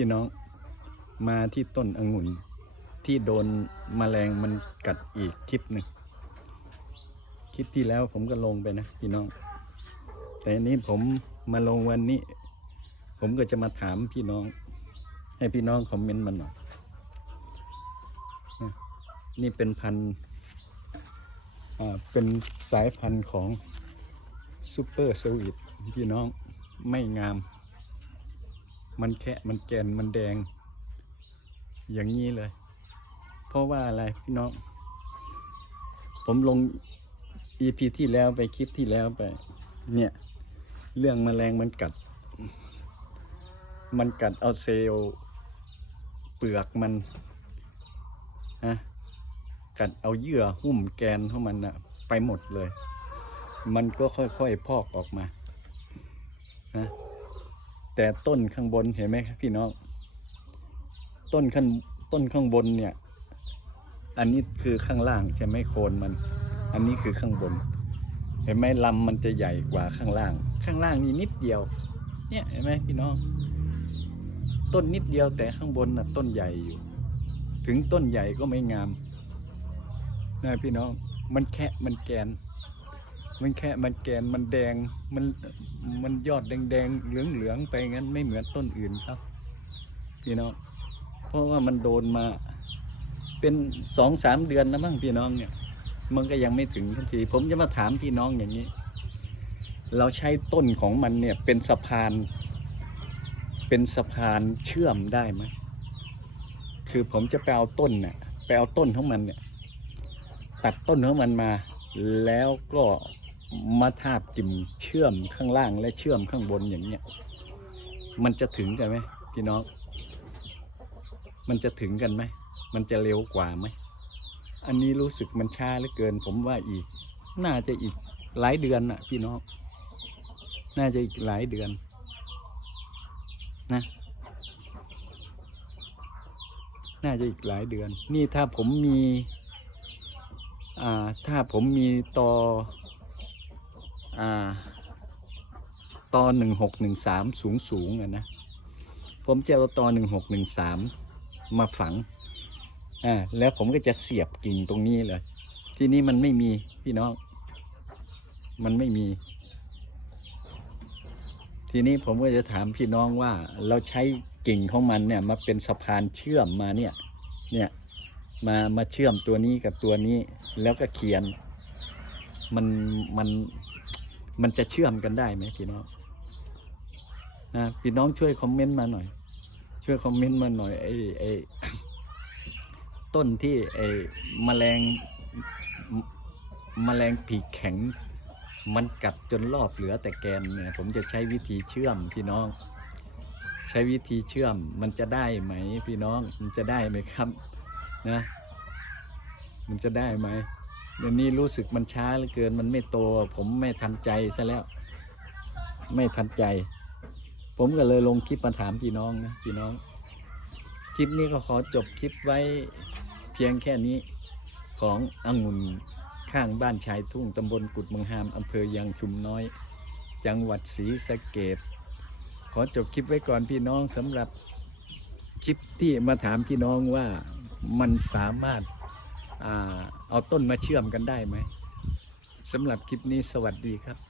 พี่น้องมาที่ต้นองุ่น ที่โดนมแมลงมันกัดอีกคลิปหนึ่งคลิปที่แล้วผมก็ลงไปนะพี่น้อง แต่อันนี้ผมมาลงวันนี้ ผมก็จะมาถามพี่น้อง ให้พี่น้องคอมเมนต์มาหน่อยนี่เป็นพันอ่าเป็นสายพันธุ์ของซูเปอร์สวีทพี่น้องไม่งาม มันแคะมันแกนมันแดง อย่างนี้เลย เพราะว่าอะไรพี่น้อง ผมลง EP ที่แล้วไปคลิปที่แล้วไป เนี่ย เรื่องแมลงมันกัด มันกัดเอาเซลล์เปลือกมันฮะกัดเอาเยื่อหุ้มแกนของมันนะไปหมดเลย มันก็ค่อยๆพอกออกมาฮะ แต่ต้นข้างบนเห็นไหมครับพี่น้อง ต้นข้างต้นข้างบนเนี่ย อันนี้คือข้างล่างใช่ไหมโคนมัน อันนี้คือข้างบน เห็นไหมลำมันจะใหญ่กว่าข้างล่าง ข้างล่างนี่นิดเดียว เนี่ยเห็นไหมพี่น้อง ต้นนิดเดียวแต่ข้างบนน่ะต้นใหญ่อยู่ ถึงต้นใหญ่ก็ไม่งามนะพี่น้อง มันแค่มันแกน มันแค่มันแกนมันแดงมันมันยอดแดงแดงเหลืองเหลืองไปงั้นไม่เหมือนต้นอื่นครับพี่น้องเพราะว่ามันโดนมา เป็นสองสามเดือนแล้วมั้งพี่น้องเนี่ย มันก็ยังไม่ถึงทันที ผมจะมาถามพี่น้องอย่างนี้ เราใช้ต้นของมันเนี่ย เป็นสะพาน เป็นสะพานเชื่อมได้ไหมคือผมจะไปเอาต้นเนี่ยไปเอาต้นของมันเนี่ย ตัดต้นของมันมา แล้วก็ มาทาบกิ่มเชื่อมข้างล่างและเชื่อมข้างบนอย่างเนี้ยมันจะถึงกันไหมพี่น้อง มันจะถึงกันไหมมันจะเร็วกว่าไหมอันนี้รู้สึกมันช้าเหลือเกิน ผมว่าอีก น่าจะอีกหลายเดือนน่ะ พี่น้อง น่าจะอีกหลายเดือนนะ น่าจะอีกหลายเดือน นี่ถ้าผมมี อ่า ถ้าผมมีตออ่า ตอหนึ่งหกหนึ่งสามสูงสูงอะนะ ผมจะเอาตอหนึ่งหกหนึ่งสามมาฝัง อ่า แล้วผมก็จะเสียบกิ่งตรงนี้เลย ที่นี่มันไม่มีพี่น้อง มันไม่มี ทีนี้ผมก็จะถามพี่น้องว่าเราใช้กิ่งของมันเนี่ยมาเป็นสะพานเชื่อมมาเนี่ย เนี่ยมามาเชื่อมตัวนี้กับตัวนี้แล้วก็เขียน มันมัน มันจะเชื่อมกันได้ไหมพี่น้องนะพี่น้องช่วยคอมเมนต์มาหน่อย ช่วยคอมเมนต์มาหน่อยไอ้ไอ้ต้นที่ไอ้แมลงแมลงปีแข็ง มันกัดจนรอบเหลือแต่แกนเนี่ย ผมจะใช้วิธีเชื่อมพี่น้อง ใช้วิธีเชื่อมมันจะได้ไหม พี่น้องมันจะได้ไหมครับ นะ มันจะได้ไหม เดี๋ยวนี้รู้สึกมันช้าเหลือเกินมันไม่โต ผมไม่ทันใจซะแล้ว ไม่ทันใจ ผมก็เลยลงคลิปมาถามพี่น้องนะพี่น้อง คลิปนี้ก็ขอจบคลิปไว้เพียงแค่นี้ขององุ่นข้างบ้านชายทุ่งตำบลกุดมืองหามอำเภอยางชุมน้อย จังหวัดศรีสะเกดขอจบคลิปไว้ก่อนพี่น้องสำหรับคลิปที่มาถามพี่น้องว่ามันสามารถ เอาต้นมาเชื่อมกันได้ไหมสำหรับคลิปนี้สวัสดีครับ